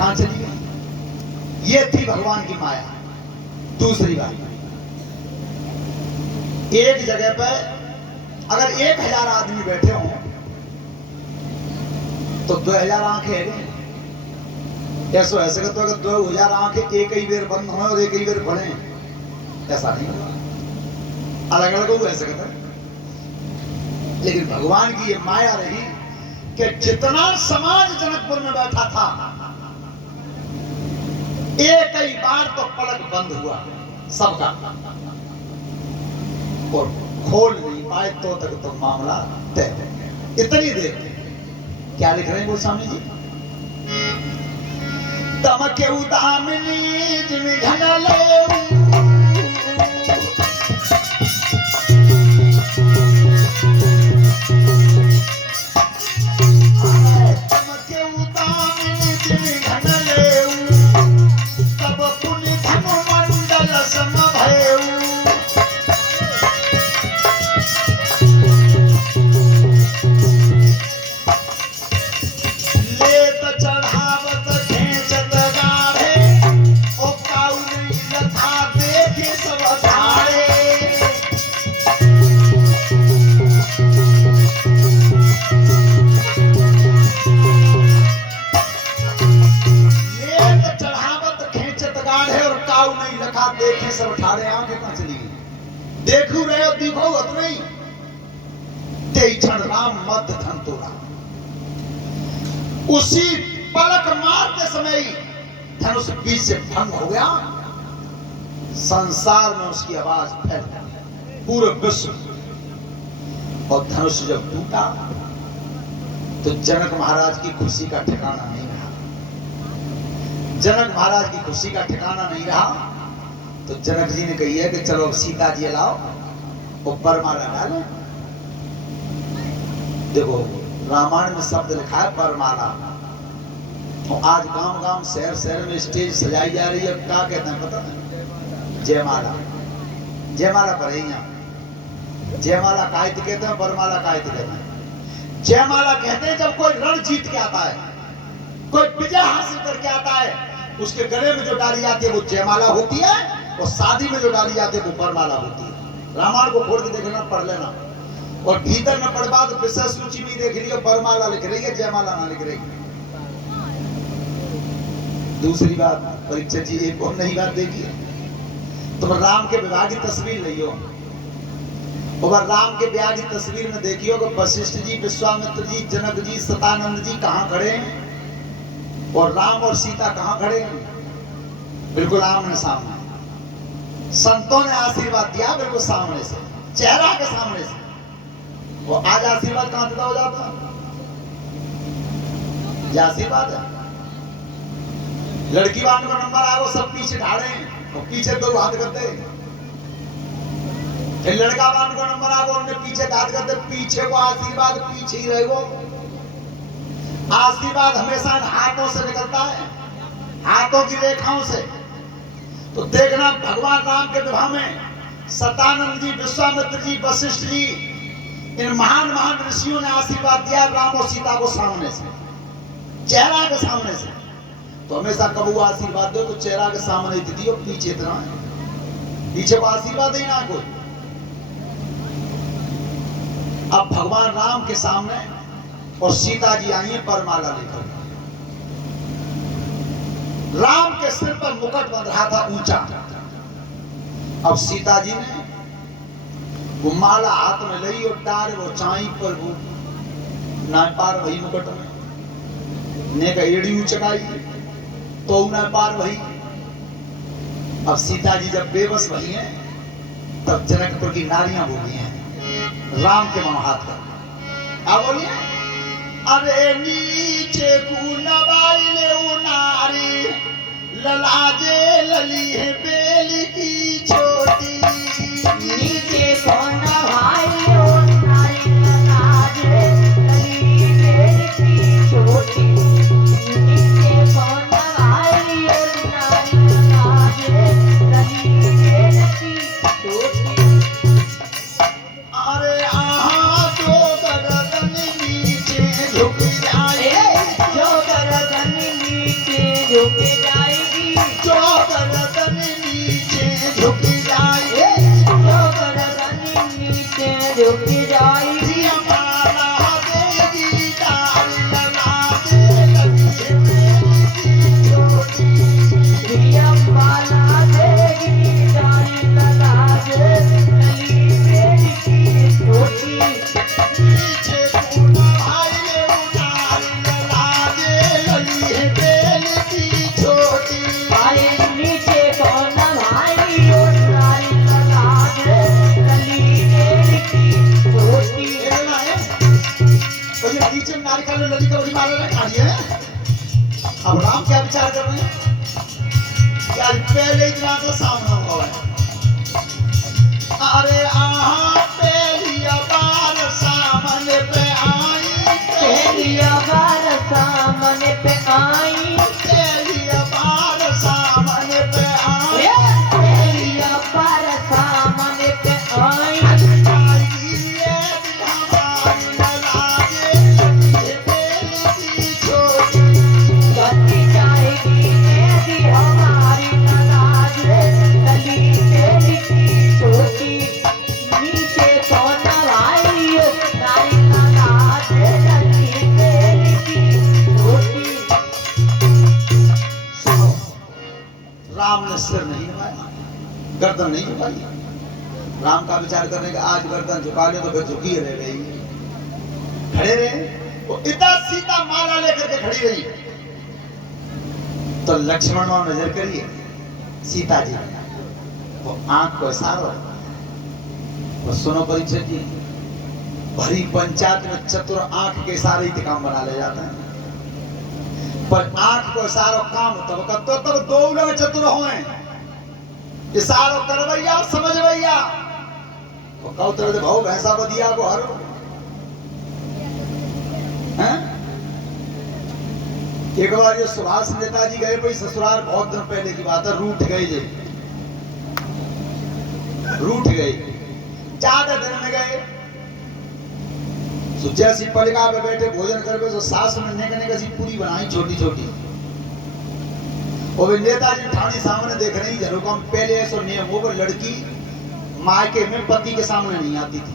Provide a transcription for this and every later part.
कहां चली गई। ये थी भगवान की माया। दूसरी बात, एक जगह पर अगर 1000 आदमी बैठे हों तो 2000 आंखें है। ऐसा ऐसे तो अगर 2000 आंखें एक ही बेर बंद हो और एक ही बेर पढ़े, ऐसा नहीं होगा, अलग अलग हो ऐसे कहते। लेकिन भगवान की ये माया रही कि जितना समाज जनकपुर में बैठा था, एक ही बार तो पलक बंद हुआ सबका, और खोल नहीं पाए तो तक तो मामला तय। इतनी देर क्या लिख रहे हैं गोस्वामी जी? तमके उदामिनी जिमी घनले देखे सब ठाड़े आंखें कहां चली गई। देखू रहे हो दिखो उतना ही ते क्षण राम मध्य धन तोड़ा। उसी पलक मारते समय ही धनुष बीच से भंग हो गया। संसार में उसकी आवाज फैल गई पूरे विश्व। और धनुष जब टूटा तो जनक महाराज की खुशी का ठिकाना नहीं रहा। जनक महाराज की खुशी का ठिकाना नहीं रहा तो जनक जी ने कही है कि चलो अब सीता जी लाओ, वो बरमाला डाले। देखो रामायण में शब्द लिखा है बरमाला। तो आज गांव गांव शहर शहर में स्टेज सजाई जा रही है, क्या कहते हैं पता नहीं? जयमाला। जयमाला पर ही यहाँ जयमाला कायत कहते हैं, बरमाला कायत कहते हैं। जयमाला कहते हैं जब कोई रण जीत के आता है, कोई विजय हासिल करके आता है, उसके गले में जो डाली जाती है वो जयमाला होती है, और शादी में जो डाली जाती है वो बरमाला होती है। रामायण को खोल के देखना, पढ़ लेना, और भीतर में पढ़वा तो विषय सूची में देख रही है बरमाला लिख रही है, जयमाला ना लिख रही। दूसरी बात परीक्षा जी एक और नई बात देखिए, तुम राम के विवाह की तस्वीर लियो, और राम के ब्याह की तस्वीर में देखियो कि वशिष्ठ जी, विश्वामित्र जी, जनक जी, सतानंद जी कहां खड़े हैं, और राम और सीता कहां खड़े हैं? बिल्कुल आमने सामने। संतों ने आशीर्वाद दिया बिल्कुल सामने से, चेहरा के सामने से। वो आज आशीर्वाद कहां से हो जाता? ये आशीर्वाद है। लड़की वालों का नंबर आया वो सब पीछे ढाड़े हैं, और पीछे दो हाथ करते। फिर लड़का वालों का नंबर आया उन्होंने पीछे हाथ करते, पीछे को आशीर्वाद पीछे ही रहे। वो आशीर्वाद हमेशा इन हाथों से निकलता है, हाथों की रेखाओं से। तो देखना भगवान राम के विवाह में सतानंद जी, विश्वामित्र जी, वशिष्ठ जी, इन महान महान ऋषियों ने आशीर्वाद दिया राम और सीता को सामने से, चेहरा के सामने से। तो हमेशा कबू आशीर्वाद दो तो चेहरा के सामने दियो, पीछे इतना है, पीछे को आशीर्वाद ही ना कोई। अब भगवान राम के सामने और सीता जी आई है बरमाला लेकर। राम के सिर पर मुकुट बंध रहा था ऊंचा। अब सीता जी ने वो माला हाथ में ली और डार वो चाई पर वो ना पार वही मुकुट में ने का एड़ी चढ़ाई तो ना पार वही। अब सीता जी जब बेबस वही है तब जनकपुर की नारियां बोली हैं राम के मां हाथ कर। आप बोलिए, अरे नीचे नवाई ले नारी ललाजे लली है बेली की छोटी। नीचे नवाई ले नारी ललाजे लली बेली की छोटी। नीचे नवाई ले नारी ललाजे लली बेली की छोटी। अरे आहा जो गर्दन नीचे झुक जाए, जो गर्दन नीचे झुक जाएगी, जो गर्दन नीचे झुक जाए, जो गर्दन नीचे झुक जाएगी, माला देगी डाल लगा दे लगी मेरी छोटी, दिया माला देगी डाल लगा दे गली बेल की छोटी, नीचे पूना भाई ले उतार लगा दे लगी बेल की छोटी। आए नीचे कौन भाई और डाल लगा दे गली बेल की छोटी। और ये नीचे नारियल लली का बड़ी माला रखा है। अब राम क्या विचार कर रहे हैं कि आज पहले ही दिन का सामना हुआ है। अरे आहा पहली बार सामने पे आई, पहलिया बार सामने पे आई, पहली बार सामने पे आई, पहलिया बार सामने पे आई, आई ये हमारी ललाजे लगी बेल की छोटी। गति जाएगी मेरी हमारी नाराज गली बेल की छोटी, नीचे कौन भाई नारी नाराज गली बेल की छोटी। राम ने सिर नहीं झुकाया, गर्दन नहीं झुकाई। राम का विचार करने का आज गर्दन झुका ले तो फिर झुकी रह गई, खड़े रहे। वो इधर सीता माला लेकर के खड़ी रही तो लक्ष्मण ने नजर करिए सीता जी, वो आंख को इशारा, वो सुनो परीक्षित जी, भरी पंचायत में चतुर आंख के इशारे ही काम बना ले जाते हैं, पर आंख को इशारो काम तब करते तब दो लोग चतुर होए, इशारो करवैया समझवैया। वो कहो तरह भाव भैंसा बदिया को हरो हैं। एक बार ये सुभाष नेताजी गए भाई ससुराल, बहुत दिन पहले की बात है, रूठ गए जे, रूठ गए, 4 दिन में गए। तो जैसी पलका पे बैठे भोजन करके तो सास ने नेकने सी पूरी बनाई छोटी छोटी, और वे नेताजी ठाणी सामने देख रही, जरूर कम पहले ऐसा नियम हो गया, लड़की मायके में पति के सामने नहीं आती थी।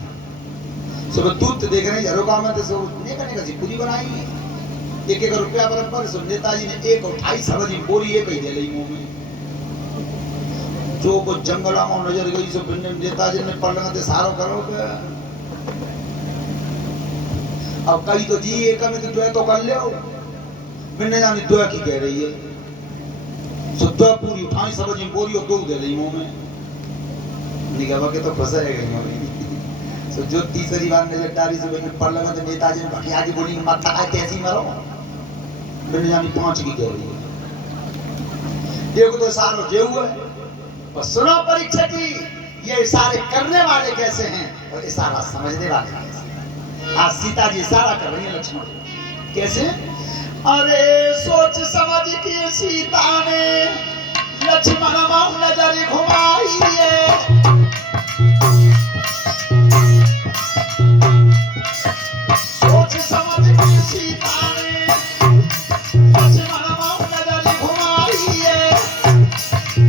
सुबह दूध देख रही जरूर काम में तो नेकने सी पूरी बनाई, 1-1 रुपया बराबर। सो नेताजी ने एक उठाई सब्जी बोरी एक ही दे ली मुंह में, जो को जंगला में नजर गई सो नेताजी ने पलंग ते सारो करो के। अब कई तो जी एक में तो दुआ तो कर लियो, मैंने जानी दुआ की कह रही है, सो दुआ पूरी उठाई सब्जी बोरी और दो दे ली मुंह में, निगवा के तो फंसा है गई। सो जो तीसरी बार नजर डाली सो मैंने पलंग ते नेताजी ने भटिया की बोली मत था कैसी मरो, मैंने जानी 5 की कह रही है, देखो तो सारो जे हुआ है। पर सुनो परीक्षा जी, ये इशारे करने वाले कैसे हैं और इशारा समझने वाले कैसे। आज सीता जी इशारा कर रही है लक्ष्मण, कैसे? अरे सोच समझ के सीता ने लक्ष्मण मां नजर घुमाई है, सोच समझ के सीता ने लक्ष्मण मां नजर घुमाई है,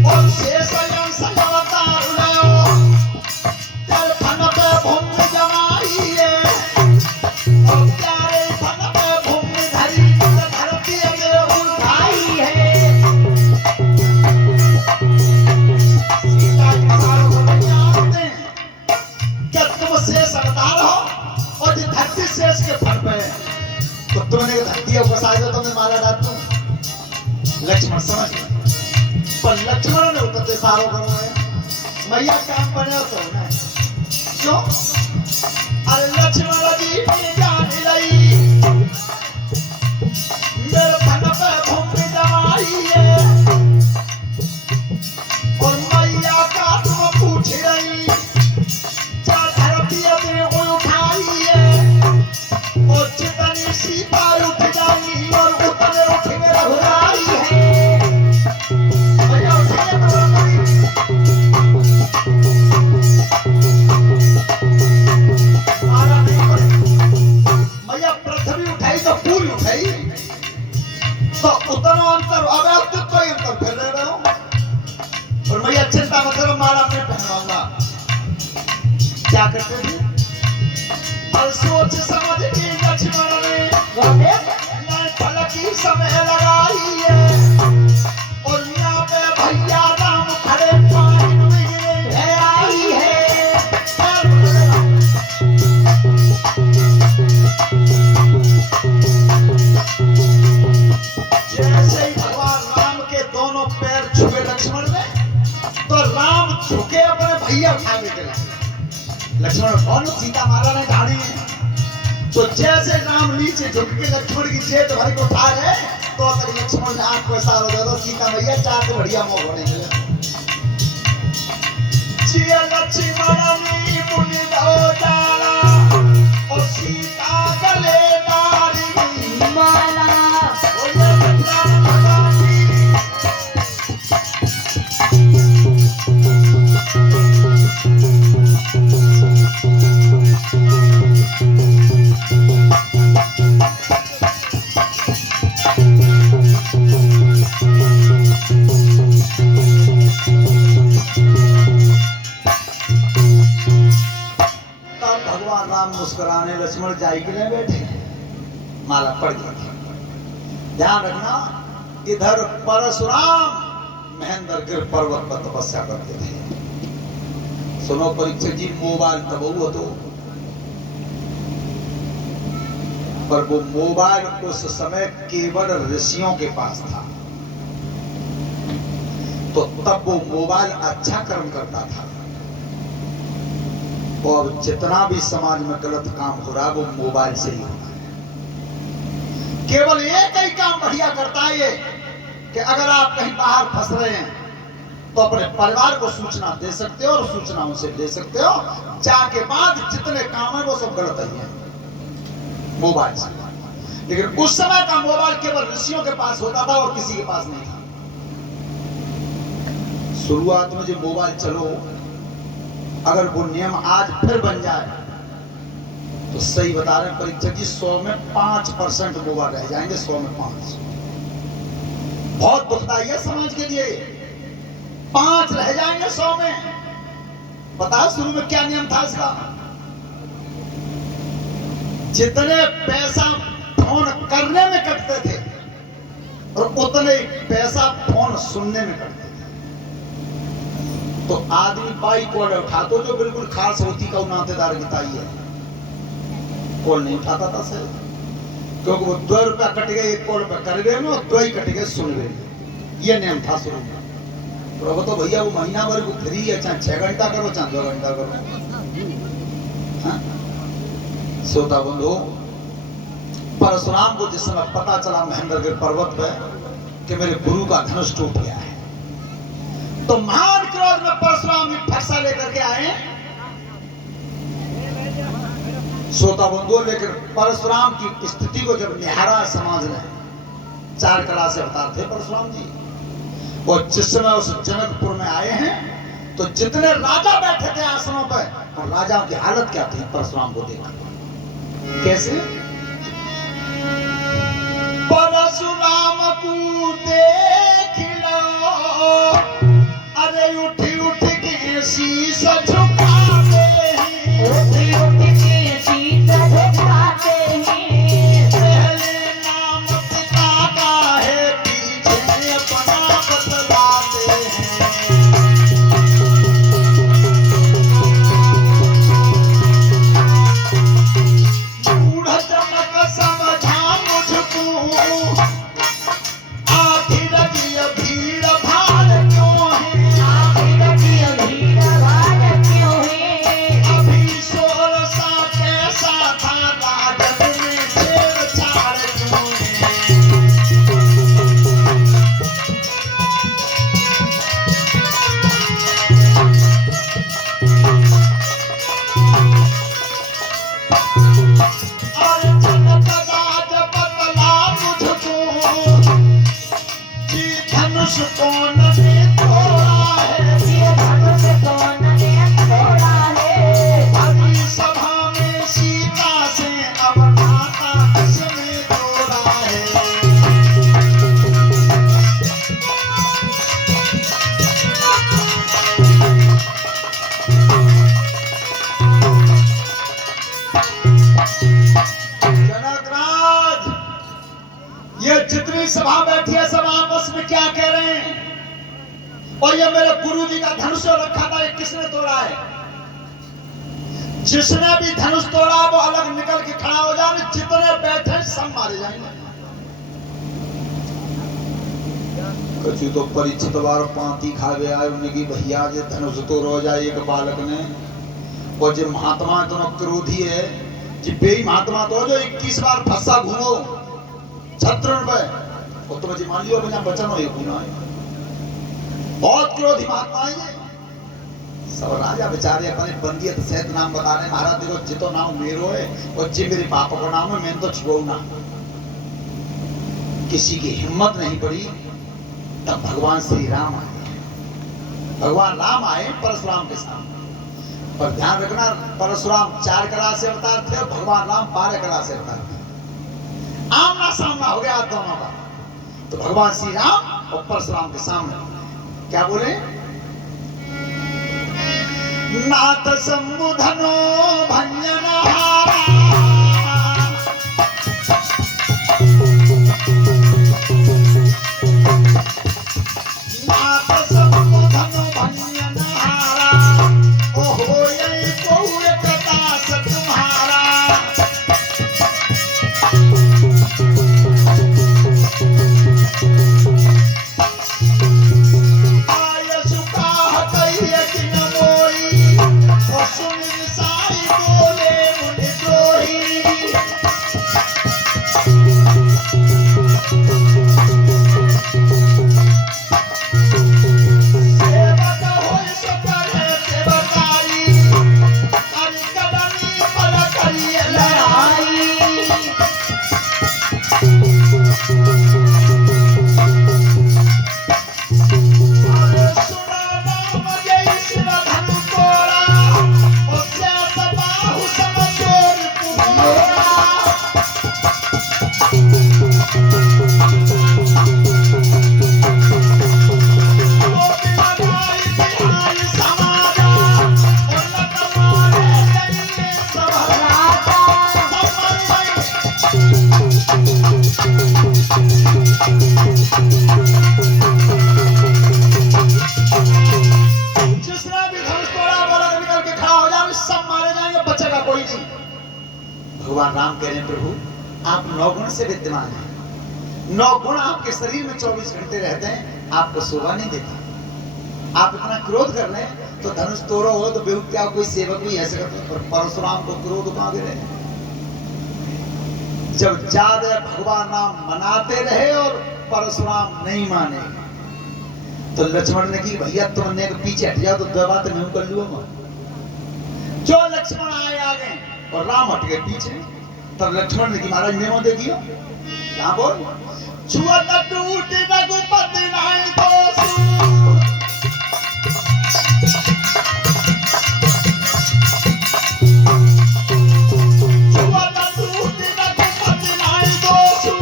और शेष अवतार चल फन पे भूमि जमाई है, और प्यारे फन पे भूमि धरी धरती में उठाई है। सीता जी सारों को जानते हैं क्या तुम शेष अवतार हो, और जो धरती शेष के फन पे है, तो तुमने धरती को फंसाई तो तुमने मारा डाल दूं। लक्ष्मण समझ गए, पर लक्ष्मण ने उतरते सारों करवाया, मैया काम बने तो ना क्यों? अरे लक्ष्मण जी ने जान लई मेरे फन पे भूमि जमाई है, और मैया का तुम पूछ रही चार धरती में उठाई है, और जितनी सीता उठ जाई और उतने उठ के रघुराई है। मैया उठे तो आरा नहीं अब तो कोई अंतर फिर रहे हो और मैया चिंता मत करो माला मैं पहनवाऊंगा। क्या करते थे और सोच समझ के लक्ष्मण ने फलक की समय लगाई है और यहाँ पे भैया राम खड़े पानी में गिरे आई है। जैसे ही भगवान राम के दोनों पैर छुए लक्ष्मण ने तो राम झुके अपने भैया उठाने के लिए। लक्ष्मण कौन सीता माता ने गाड़ी है तो जैसे राम नीचे झुक के लक्ष्मण की जेठ भर को उठा रहे तो तक लक्ष्मण ने आंख पर सार हो जाता सीता मैया चार से बढ़िया मोह होने लगे। जिया लक्ष्मण ने मुनि दो डाला और सीता गले डाली माला ओ ये भगवान भगवान की मुस्कुराने लक्ष्मण जाई के लिए बैठे माला पड़ गई। ध्यान रखना इधर परशुराम महेंद्रगिर पर्वत पर तपस्या करते थे। सुनो परीक्षित जी मोबाइल तब हुआ तो पर वो मोबाइल उस समय केवल ऋषियों के पास था तो तब वो मोबाइल अच्छा कर्म करता था और जितना भी समाज में गलत काम हो रहा है वो मोबाइल से ही हो रहा है। केवल एक ही काम बढ़िया करता है ये कि अगर आप कहीं बाहर फंस रहे हैं तो अपने परिवार को सूचना दे सकते हो और सूचना उनसे ले सकते हो। जाके बाद जितने काम है वो सब गलत ही है मोबाइल से। लेकिन उस समय का मोबाइल केवल ऋषियों के पास होता था और किसी के पास नहीं था। शुरुआत में जो मोबाइल चलो अगर वो नियम आज फिर बन जाए तो सही बता रहे हैं परीक्षक जी 100 में 5% मोबाइल रह जाएंगे 100 में 5। बहुत दुखदाई है समाज के लिए 5 रह जाएंगे 100 में। बताओ शुरू में क्या नियम था इसका। जितने पैसा फोन करने में कटते थे और उतने पैसा फोन सुनने में कटते थे। तो आदमी बाई कॉल उठा तो जो बिल्कुल खास होती का नातेदार की ताई है कॉल नहीं उठाता था सर क्योंकि वो 2 रुपया कट गए एक कॉल पे कर गए में और 2 ही कट गए सुन गए। ये नियम था शुरू में। तो अब तो भैया वो महीना भर को फ्री है चाहे 6 घंटा करो चाहे 2 घंटा करो। हाँ? श्रोता बंधु परशुराम को जिस समय पता चला महेंद्रगिर पर्वत पे कि मेरे गुरु का धनुष टूट गया है तो महान क्रोध में परशुराम जी फरसा लेकर के आए। श्रोता बंधुओं लेकिन परशुराम की स्थिति को जब निहारा समाज ने 4 कला से अवतार थे परशुराम जी और जिस समय उस जनकपुर में आए हैं तो जितने राजा बैठे थे आसनों पर और राजाओं की हालत क्या थी परशुराम को देखा कैसे परशुराम को देख लो अरे उठी उठ के शीश झुकाते हैं उठी उठ के शीश झुकाते हैं पहले नाम पिता का है पीछे अपना बतलाते हैं। बूढ़ जनक समझा मुझको आखिर ये भीड़ भाड़ क्यों है अभी शोर सा कैसा था राजन में छेड़छाड़ क्यों है। और जनक राज बतला मुझको जी धनुष कौन ने तोड़ा है ये धनुष कौन ने तोड़ा है अभी सभा में सीता से अब नाता किसने जोड़ा है। आपस में क्या कह रहे हैं? और ये मेरे गुरु जी का धनुष रखा था, ये किसने तोड़ा है? जिसने भी धनुष तोड़ा वो अलग निकल के खड़ा हो जाए, जितने बैठे सब मारे जाएंगे। कछु तो परिचित बार पांती खावे आए उन्हें की भैया जे धनुष तो रो जाए एक बालक ने। और जो महात्मा तो क्रोधी है, जी बेई महात्मा तो जो 21 बार फंसा घूमो छत्रन पे, और तो जी मान लियो बिना बचन हो गुना है। बहुत क्रोधी महात्मा है ये। सब राजा बेचारे अपने बंदियत सहित नाम बता रहे, महाराज देखो जितो नाम मेरो है और जी मेरे पापा का नाम है, मैंने तो छुओ ना। किसी की हिम्मत नहीं पड़ी, तब भगवान श्री राम आए। भगवान राम आए परशुराम के सामने। पर ध्यान रखना, परशुराम 4 कला से अवतार थे, भगवान राम 12 कला से अवतार थे। आमना सामना हो गया दोनों का। तो भगवान श्री राम और परशुराम के सामने क्या बोले? नाथ संबुधनो भंजनहारा, नाथ संबुधनो भंजनहारा, ओहो ये कोई प्रताप तुम्हारा। भगवान राम कह रहे हैं, प्रभु आप 9 गुण से विद्यमान हैं। 9 गुण आपके शरीर में 24 घंटे रहते हैं, आपको शोभा नहीं देता। आप इतना क्रोध कर रहे हैं तो धनुष तोड़ो हो तो बेहूद क्या कोई सेवक भी ऐसे करते हैं। पर परशुराम को क्रोध कहां दे रहे? जब ज्यादा भगवान राम मनाते रहे और परशुराम नहीं माने, तो लक्ष्मण ने की भैया तुमने पीछे हट जाओ तो 2 बात नहीं कर लूंगा। जो लक्ष्मण आए आगे और राम हट गए पीछे, तब लक्ष्मण ने की महाराज नेमो देखियो क्या बोल? छुआ टूट रघुपति नहीं दोषु, छुआ टूट रघुपति नहीं दोषु,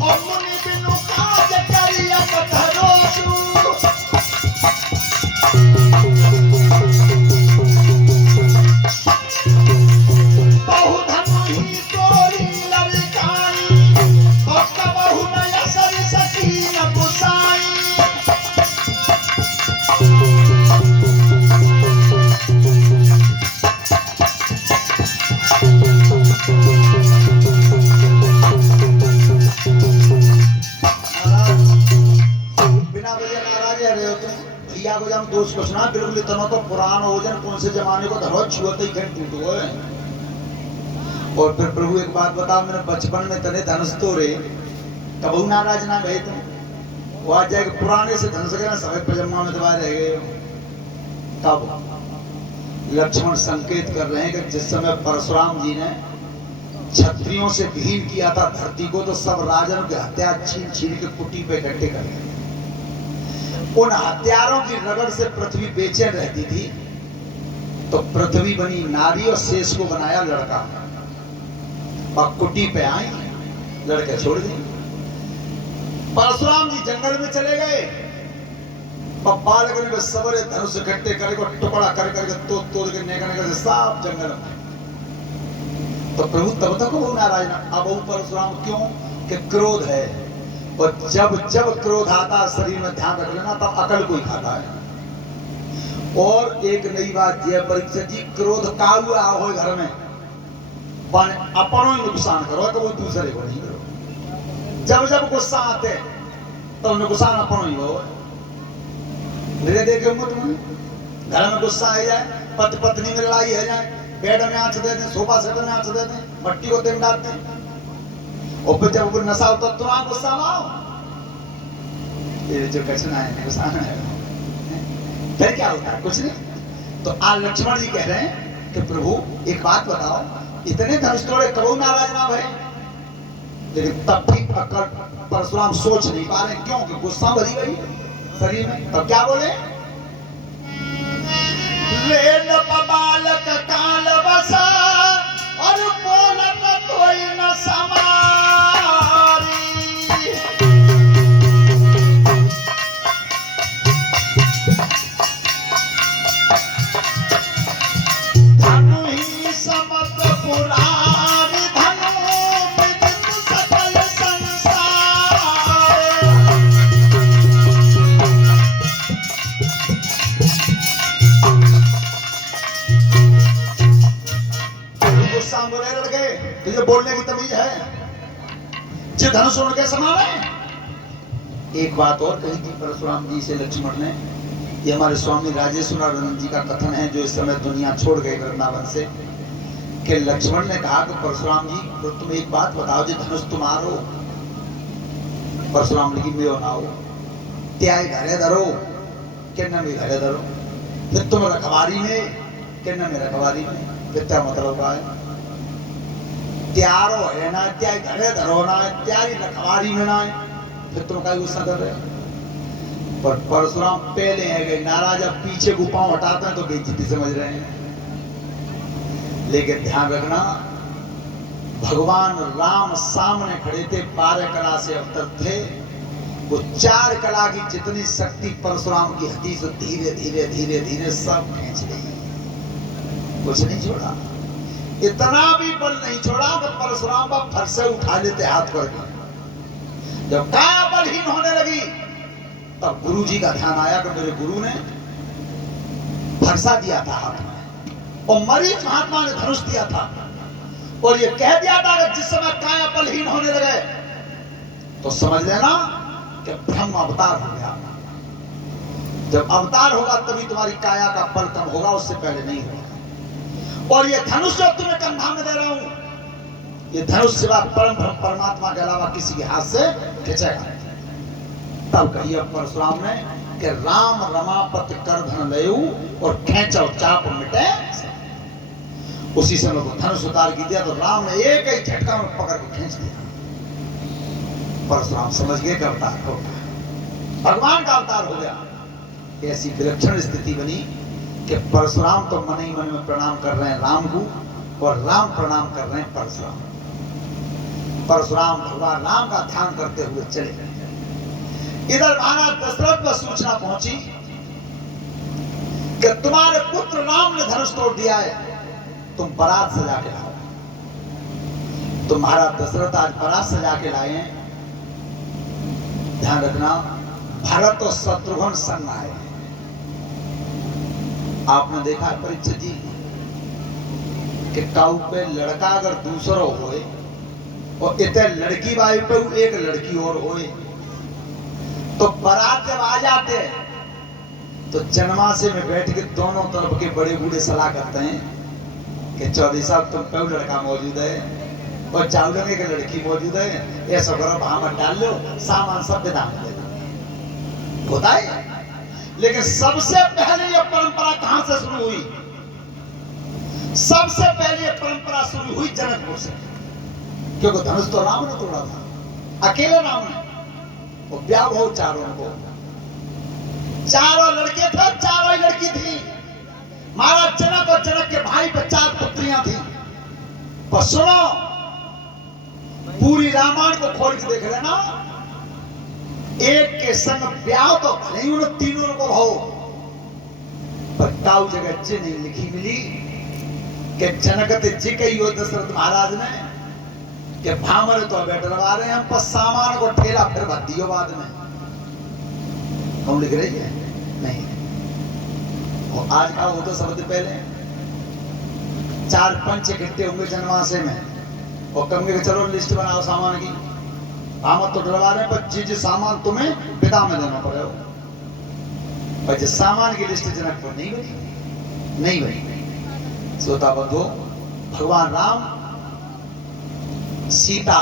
और मुनि बिनु काज करिया कठोरसु। दोष कुछ ना बिल्कुल इतना तो पुराना हो जाए, कौन से जमाने को धरो छुअते ही घंटे टूटो है। और फिर प्रभु एक बात बता, मैंने बचपन में तने धनुष तोड़े कबू नाराज ना भय तुम? वो आज जाएगा पुराने से धनुष के ना समय पजम्मा में दबा रह गए। तब लक्ष्मण संकेत कर रहे हैं कि जिस समय परशुराम जी ने क्षत्रियों से घीन किया था धरती को, तो सब राजन के हथियार छीन छीन के कुटी पे इकट्ठे कर दिए। उन हथियारों की रगड़ से पृथ्वी बेचैन रहती थी, तो पृथ्वी बनी नारी और शेष को बनाया लड़का। और कुटी पे आई, लड़के छोड़ दिए। परशुराम जी जंगल में चले गए, बालक ने सबरे धनुष इकट्ठे करके टुकड़ा कर करके तोड़ के निकलने से साफ जंगल में। तो प्रभु तब तक वो नाराज ना, अब वो परशुराम क्यों? कि क्रोध है। और जब जब क्रोध आता शरीर में ध्यान रख लेना, तब अकल कोई खाता है। और एक नई बात यह परीक्षा जी, क्रोध का हुआ हो घर में पर अपनों ही नुकसान करो, तो वो दूसरे को नहीं करो। जब जब गुस्सा आते तो नुकसान अपनों ही हो। मेरे देखे मुझ में घर में गुस्सा आ जाए, पति पत्नी में लड़ाई है जाए, बेड में आंच देते हैं, सोफा सेट में आंच देते हैं, मट्टी को तेल डालते हैं, और फिर जब वो नशा होता तो आप गुस्सा आओ। ये जो कचना है नुकसान है, फिर क्या होता है? कुछ नहीं। तो आज लक्ष्मण जी कह रहे हैं कि प्रभु एक बात बताओ, इतने धनुष तोड़े कबू नाराज ना भय, लेकिन तब भी परशुराम सोच नहीं पा रहे, क्यों? कि गुस्सा भरी गई शरीर में। तब क्या बोले? रेल बालक काल बसा और बोलत कोई न समारी। धनु ही समत पुरारी, धनु विदित सकल संसार। गुस्सा बोले लड़ गए, तो ये बोलने की तमीज है? जो धनुष उनके समान है। एक बात और कही थी परशुराम जी से लक्ष्मण ने, ये हमारे स्वामी राजेश्वरानंद जी का कथन है, जो इस समय दुनिया छोड़ गए वृंदावन से, कि लक्ष्मण ने कहा कि परशुराम जी तो तुम एक बात बताओ, जो धनुष तुम्हारो? परशुराम जी में ना हो, त्याय घरे धरो कि न में घरे धरो, फिर तुम रखवारी में कि न में रखवारी में, फिर क्या मतलब है? त्यारो है ना, त्याय घरे धरो ना, त्यारी रखवारी में ना, फिर तुम क्या गुस्सा कर रहे हो? पर परशुराम पहले है गए नाराज, अब पीछे को पांव हटाते हैं तो बेइज्जती समझ रहे हैं। लेकिन ध्यान रखना, भगवान राम सामने खड़े थे, 12 कला से अवतर थे, वो 4 कला की जितनी शक्ति परशुराम की हती, तो धीरे धीरे धीरे धीरे सब खींच गई, कुछ नहीं छोड़ा। इतना भी बल नहीं छोड़ा कि परशुराम का फर से उठा लेते हाथ करके। जब काया बलहीन होने लगी, तब गुरु जी का ध्यान आया कि मेरे गुरु ने फरसा दिया था हाथ में, और मरीच महात्मा ने धनुष दिया था, और ये कह दिया था कि जिस समय काया बलहीन होने लगे तो समझ लेना कि ब्रह्म अवतार हो गया। जब अवतार होगा तभी तुम्हारी काया का बल कम होगा, उससे पहले नहीं होगा। और ये धनुष जो तुम्हें कंधा में दे रहा हूं, ये धनुष सिवा परम ब्रह्म परमात्मा के अलावा किसी के हाथ से खिंचेगा। तब कहिए परशुराम ने कि राम रमापति कर धन लयू और खेचो चाप मिटे। उसी समय को धनुष उतार की दिया, तो राम ने एक ही झटका में पकड़ के खींच दिया। परशुराम समझ गए कि अवतार हो गया, भगवान का अवतार हो गया। ऐसी विलक्षण स्थिति बनी कि परशुराम तो मन ही मन में प्रणाम कर रहे हैं राम को, और राम प्रणाम कर रहे हैं परशुराम। परशुराम भगवान राम का ध्यान करते हुए चले गए। इधर महाराज दशरथ पर सूचना पहुंची कि तुम्हारे पुत्र राम ने धनुष तोड़ दिया है, तुम बारात सजा के लाओ। तो महाराज दशरथ आज बारात सजा के लाए हैं। ध्यान रखना, भरत और शत्रुघ्न संग आए। आपने देखा है परीक्षित जी कि काऊ पे लड़का अगर दूसरा होए और इतने लड़की बाई पे एक लड़की और होए, तो बारात जब आ जाते तो जनमासे में बैठ के दोनों तरफ के बड़े बूढ़े सलाह करते हैं कि चौधरी साहब तुम पे लड़का मौजूद है और चावलने की लड़की मौजूद है, ऐसा करो भामत डाल लो, सामान सब दाम देना होता है। लेकिन सबसे पहले ये परंपरा कहां से शुरू हुई? सबसे पहले ये परंपरा शुरू हुई जनकपुर से, क्योंकि धनुष तो राम ने तोड़ा था, अकेले राम ने। वो ब्याह हो चारों को, चारों लड़के थे, चारों ही लड़की थी। महाराज जनक और जनक के भाई पे 4 पुत्रियां थी। पर सुनो, पूरी रामायण को खोल के देख लेना, एक के संग ब्याह तो भले ही उन तीनों को हो, पर ताऊ जगह चे नहीं लिखी मिली कि जनक ते जी कही हो दशरथ महाराज ने कि भामर तो बैठवा रहे हैं हम, पर सामान को ठेला फिर भर दियो बाद में। कौन लिख रही है? नहीं। और आज का वो तो सबसे पहले 4 पंच इकट्ठे होंगे जनवासे में और कहेंगे कि चलो लिस्ट बनाओ सामान की। भामर तो डरवा रहे हैं, पर जिस सामान तुम्हें विदा में देना पड़ेगा, पर जिस सामान की लिस्ट जनकपुर नहीं बनी, नहीं बनी। श्रोता बंधु, भगवान राम सीता